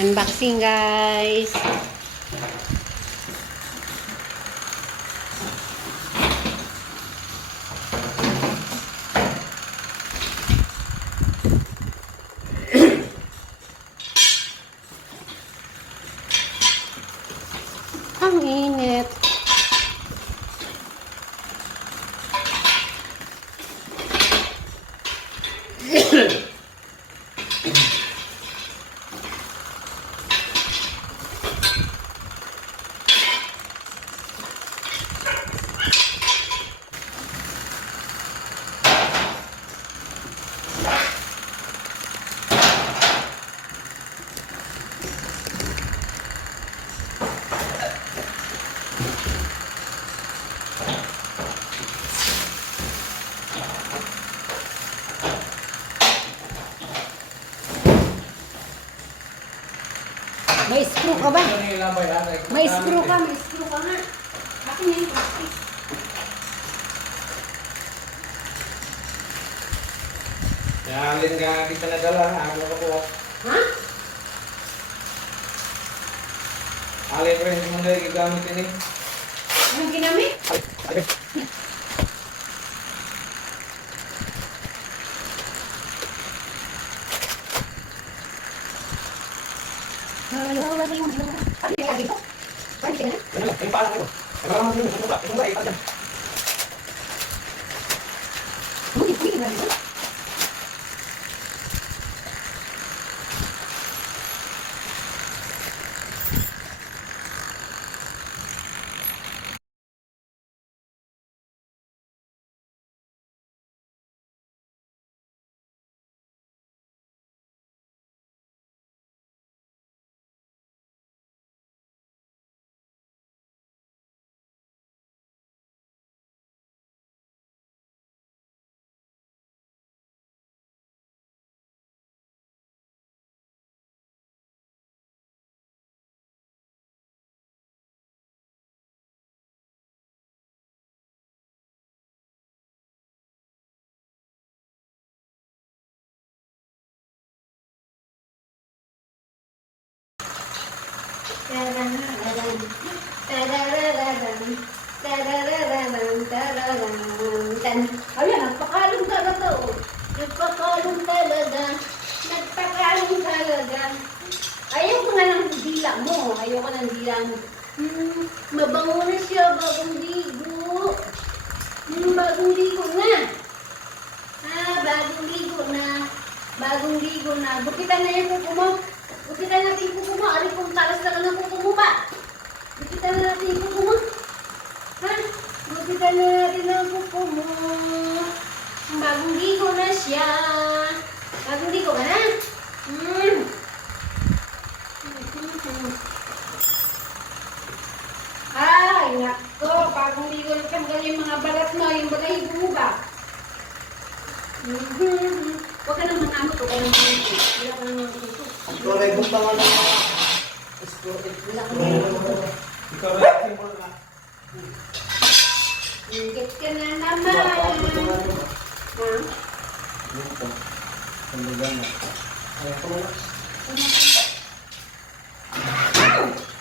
Unboxing guys. Ang init. May screw ka ba? May screw ka nga. Akin na yung plastic. Alin ka kita nadala, ano ko po. Ha? Alin rin mo na gigamit ini. Anong ginamit? Ayan, nagpakalong talaga oh. Nagpakalong talaga. Nagpakalong talaga. Ayaw ko nga ng dila mo. Ayaw ko ng dila mo. Mabango na siya, bagong ligo. Bagong ligo na. Bagong ligo na. Bagong ligo na. Bukitan na yung kuko mo. Bukitan natin yung kuko mo. Aling kung talas na ng kuko mo ba? Bukitan na natin yung kuko mo. Ha? Bukitan na natin ang kuko mo. Bagong ligo na siya. Bagong ligo ka na? Ay, nako. Bagong ligo na tanggal yung mga balat mo. Yung balahibo mo ba? Huwag ka nang manamot. Huwag ka nang manamot. Wala ka nang manamot. Tuloy mo pa nga lang. Wala ka nang manamot. Ikaw rin, simple na. Ingit ka na naman. Ha? Ito. Sandagan na. Ayaw ko na.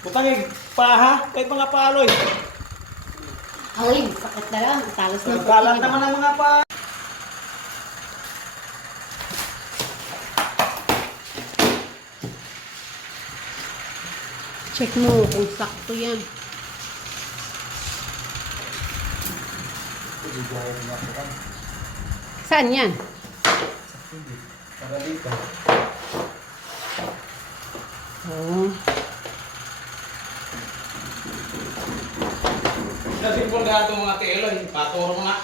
Butangig paha, kahit mga paloy. Ay, sakit na lang. Talos ng Kalat naman ang mga pa. Check mo kung sakto yan. Saan yan? Para dito. Oh. Simple na itong mga telo, paturo mo nga.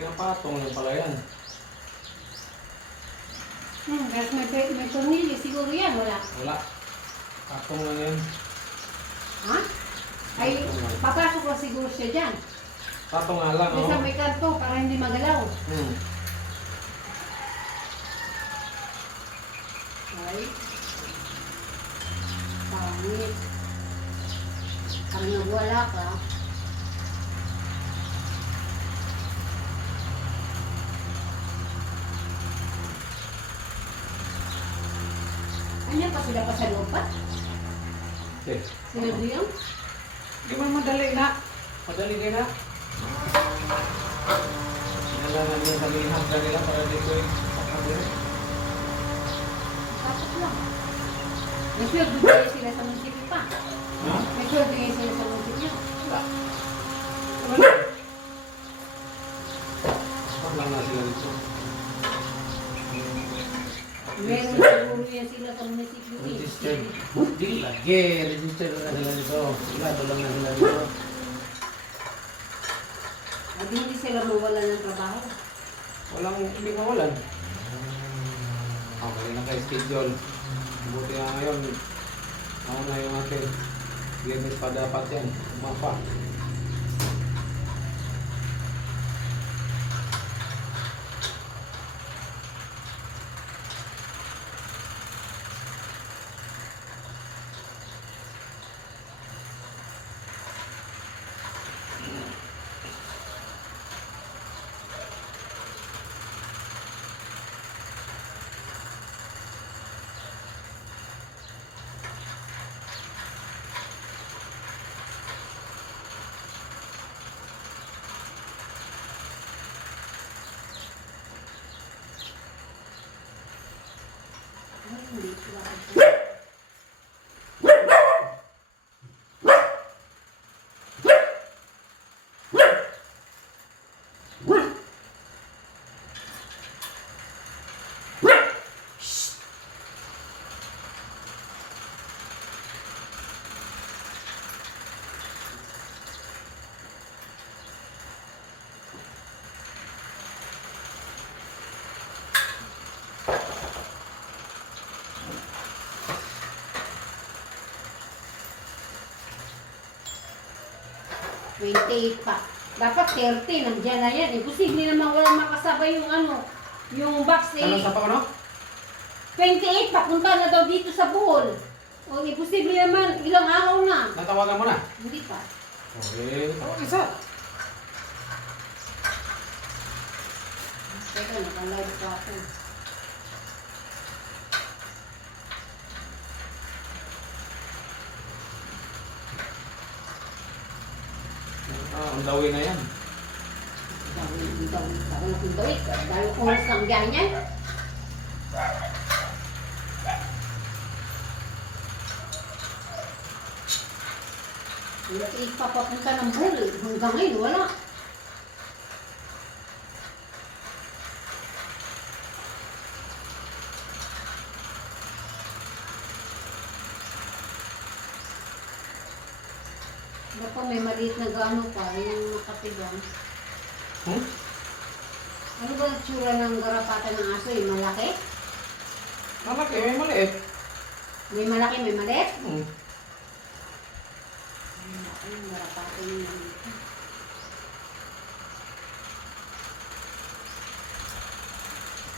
Pinapatong lang pala yan. Kahit may tornilyo, siguro yan, wala. Wala. Patong lang yan. Ha? Ay, papasok lang siguro siya dyan. Patong nga lang, May oh. sa may kanto para hindi magalaw. Hmm. Ay. Pangit. Pag nagwala ka, ano pa sila pa sa loob pa? Okay. Sila diyan? Di man madali na. Madali kayo na. Sinalanan yung salinap na nila para dito eh. Tapos lang. May sweldo din sila sa munisipyo pa. Ha? May sweldo din sila sa munisipyo. Wala. Wala. Stop lang na sila dito. Meron siguro yan sila sa munisipyo. Registered. Di lagi. Registered na sila dito. Sigado lang na sila dito. At hindi sila mawala ng trabaho. Walang hindi mawalan. Okay na kayo schedule. Buti nga ngayon. Ako na yung akin. Biyernes pa dapat yan. Umapa. Ay, hindi sila. $28 pa. Dapat 30, nandiyan na yan. Imposible naman walang makasabay yung ano, yung box Ano eh. sa pa ano? 28, papunta na daw dito sa Bohol. O, imposible naman, ilang araw na. Natawagan mo na? Hindi pa. Okay. Tawag isa. Teka, nakalive pa ako. Ang dawi na yan. Dahil oras ng biyahe niyan. Ipapapunta ng Bohol. Hanggang ngayon, wala. Baka may maliit na gaano pa, yung nakatigang. Hmm? Ano ba ang tsura ng garapatan ng aso? Yung malaki? Malaki, may maliit. May malaki, may maliit? Hmm. Ay, yung garapatan yung maliit.